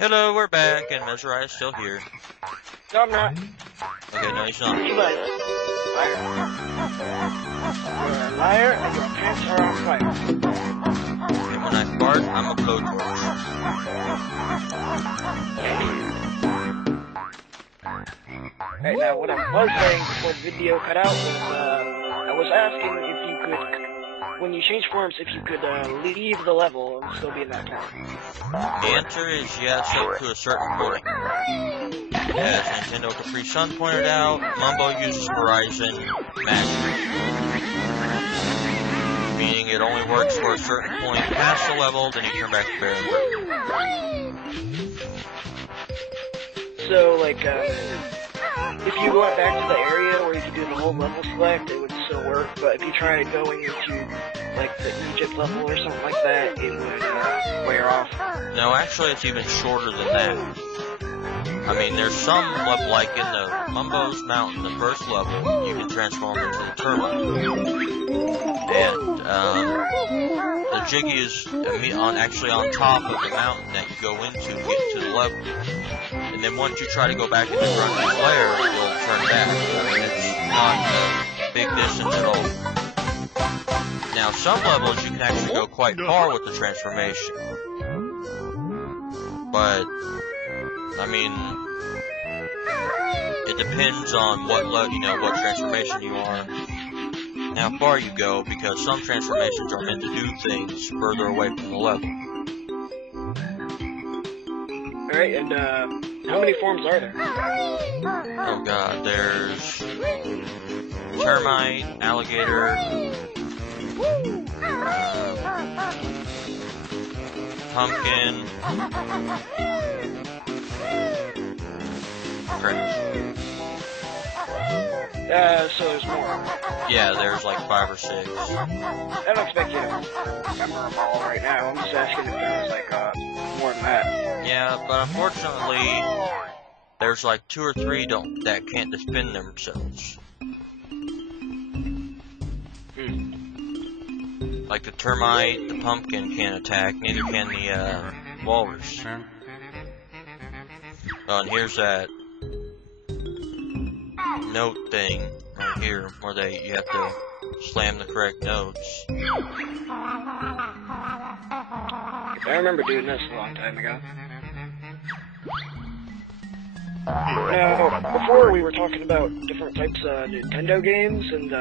Hello, we're back, and Mesrai is still here. No, I'm not. Okay, no, he's not. You liar. Liar. You're a liar, and your pants are on fire. And when I fart, I'm a blowtorch. Right now, what I was saying before the video cut out was, I was asking if you could, when you change forms, if you could leave the level and still be in that form. The answer is yes, up to a certain point. As Nintendo Capri Sun pointed out, Mumbo uses Horizon magic, meaning it only works for a certain point past the level, then you turn back to Baron. So, like, if you went back to the area where you could do the whole level select, it would still work, but if you tried going into, like, the Egypt level or something like that, it would wear off. No, actually it's even shorter than that. I mean, there's some level, like in the Mumbo's Mountain, the first level, you can transform into the termite. And, the Jiggy is actually on top of the mountain that you go into to get to the level. And then once you try to go back into Grundy's lair, you'll turn back. I mean, it's not a big distance at all. Now, some levels you can actually go quite far with the transformation. But, I mean, it depends on what what transformation you are, and how far you go, because some transformations are meant to do things further away from the level. Alright, and how many forms are there? Oh god, there's termite, alligator, pumpkin, crap. So there's more. Yeah, there's like 5 or 6. I don't expect you to remember them all right now. I'm just asking if there's like more than that. Yeah, but unfortunately, there's like 2 or 3 that can't defend themselves. Like the termite, the pumpkin can't attack, neither can the walrus. Oh, and here's that note thing right here, where you have to slam the correct notes. I remember doing this a long time ago. Now, before we were talking about different types of Nintendo games and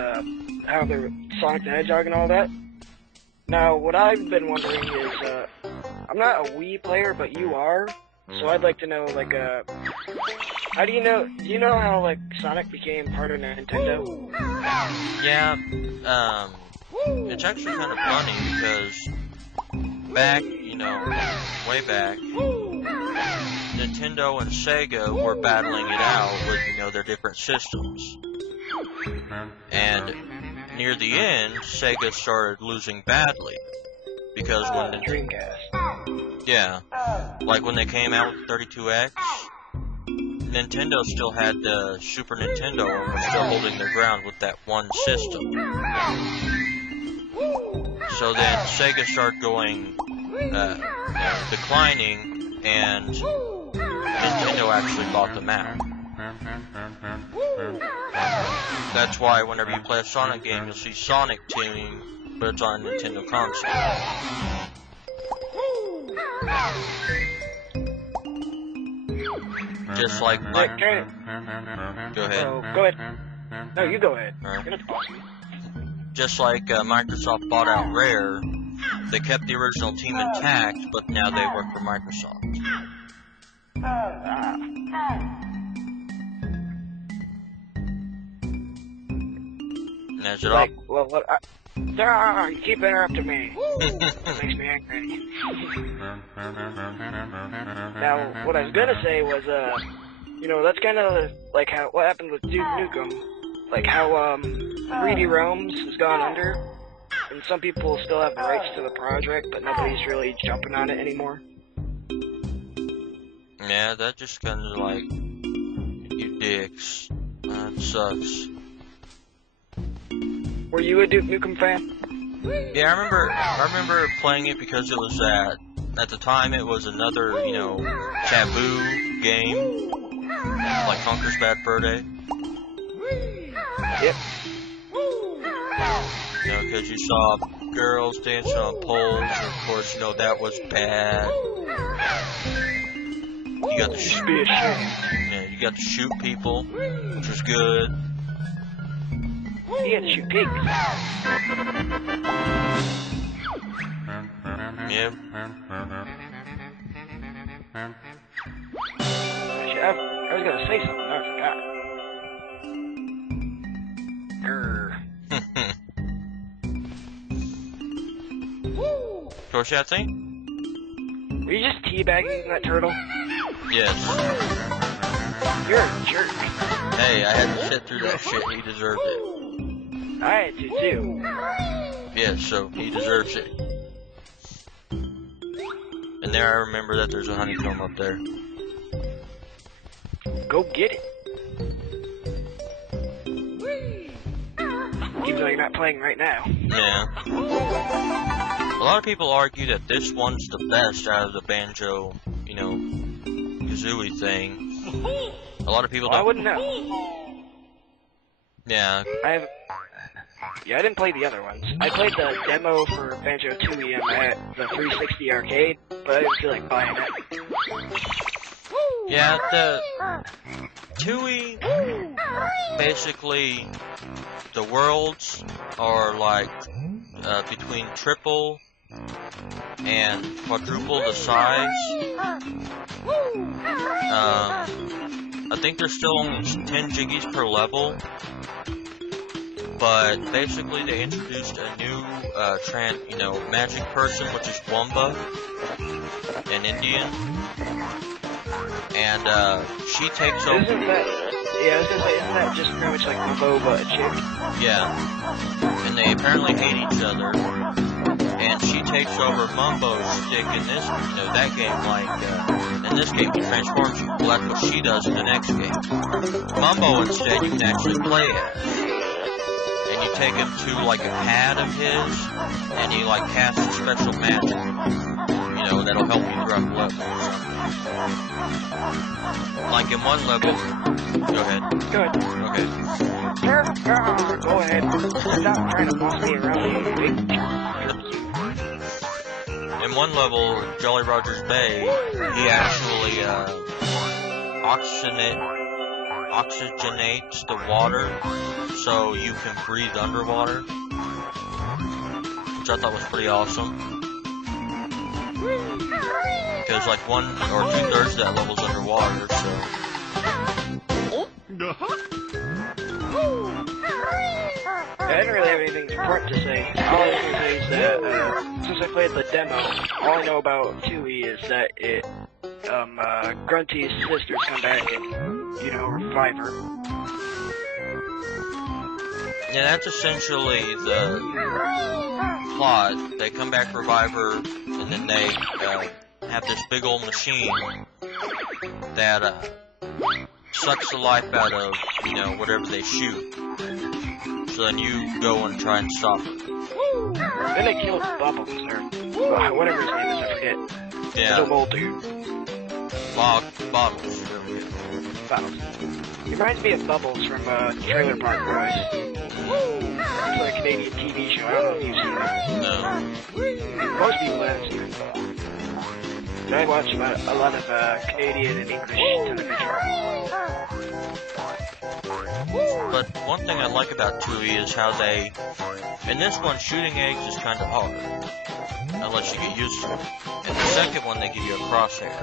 how they're Sonic the Hedgehog and all that. Now, what I've been wondering is, I'm not a Wii player, but you are, so I'd like to know, like, do you know how, like, Sonic became part of Nintendo? Yeah, it's actually kind of funny, because back, way back, Nintendo and Sega were battling it out with, their different systems. And near the end, Sega started losing badly, because when the Dreamcast. Yeah, like when they came out with 32X, Nintendo still had the Super Nintendo and were still holding their ground with that one system. So then Sega started going, declining, and Nintendo actually bought them out. That's why whenever you play a Sonic game, you'll see Sonic tuning, but it's on a Nintendo console. Just like Go ahead. Go ahead. Go ahead. No, you go ahead. Right. You're not the boss. Just like Microsoft bought out Rare, they kept the original team intact, but now they work for Microsoft. And as it all... Well, what? You keep interrupting me. It makes me angry. Now, what I was gonna say was, that's kind of like what happened with Duke Nukem. Like how, 3D Realms has gone under, and some people still have the rights to the project, but nobody's really jumping on it anymore. Yeah, that just kind of like, you dicks. That sucks. Were you a Duke Nukem fan? Yeah, I remember playing it because it was at at the time it was another, you know, taboo game, like Conker's Bad Fur Day. Yep. You know, because you saw girls dancing on poles, and of course, you know, that was bad. You got to shoot. Yeah, you got to shoot people, which was good. You had to shoot pigs. Yep. I was gonna say something, I forgot. Of course, that thing? Were you just teabagging that turtle? Yes. You're a jerk. Hey, I had to sit through that shit. He deserved it. I had to too. Yes, so he deserves it. And there I remember that there's a honeycomb up there. Go get it. Even though you're not playing right now. Yeah. A lot of people argue that this one's the best out of the Banjo, you know, Kazooie thing. A lot of people don't. I wouldn't know. Yeah. I didn't play the other ones. I played the demo for Banjo Kazooie at the 360 arcade, but I didn't feel like buying it. Yeah, the Tooie, basically, the worlds are like between triple and quadruple the size. I think there's still only 10 jiggies per level, but basically they introduced a new magic person, which is Wumba, an Indian, and she takes over. Isn't that just pretty much like Mumbo but a chick? Yeah, and they apparently hate each other. And she takes over Mumbo's stick in this, that game, in this game, he transforms you. Well, that's what she does in the next game. Mumbo, instead, you can actually play as. And you take him to, a pad of his, and he, casts a special magic. That'll help you throughout the level. Like in one level... Go ahead. Good. Okay. Go ahead. Stop trying to boss me around, you big... In one level, Jolly Roger's Bay, he actually oxygenates the water so you can breathe underwater, which I thought was pretty awesome. Because 1 or 2/3 of that level's underwater, so. I didn't really have anything important to say. All I was going to say is that, since I played the demo, all I know about Tooie is that Grunty's sisters come back and, revive her. Yeah, that's essentially the plot. They come back, revive her, and then they have this big old machine that sucks the life out of, whatever they shoot. So then you go and try and stop her. Then they killed Bubbles, or whatever his name is, I forget. Yeah. The old dude. Bottles. Bottles. He reminds me of Bubbles from Trailer Park Boys. It's like a Canadian TV show, I don't know if you've seen it. No. Most people haven't seen it. I watch a lot of Canadian and English television. But one thing I like about Tooie is how they... In this one, shooting eggs is kind of hard. Unless you get used to it. In the second one, they give you a crosshair.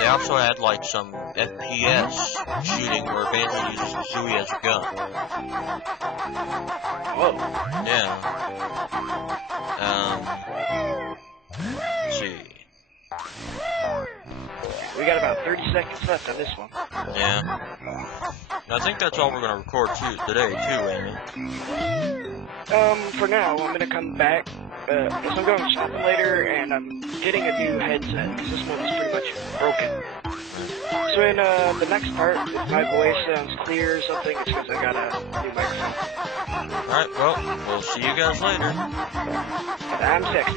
They also had, some FPS shooting where Banjo uses Kazooie as a gun. Whoa. Yeah. Let's see. We got about 30 seconds left on this one. Yeah. I think that's all we're going to record today, too, Amy. For now, I'm going to come back as I'm going shopping later, and I'm getting a new headset, because this one's pretty much broken. So in the next part, if my voice sounds clear or something, it's because I got a new microphone. Alright, well, we'll see you guys later. And I'm sexy.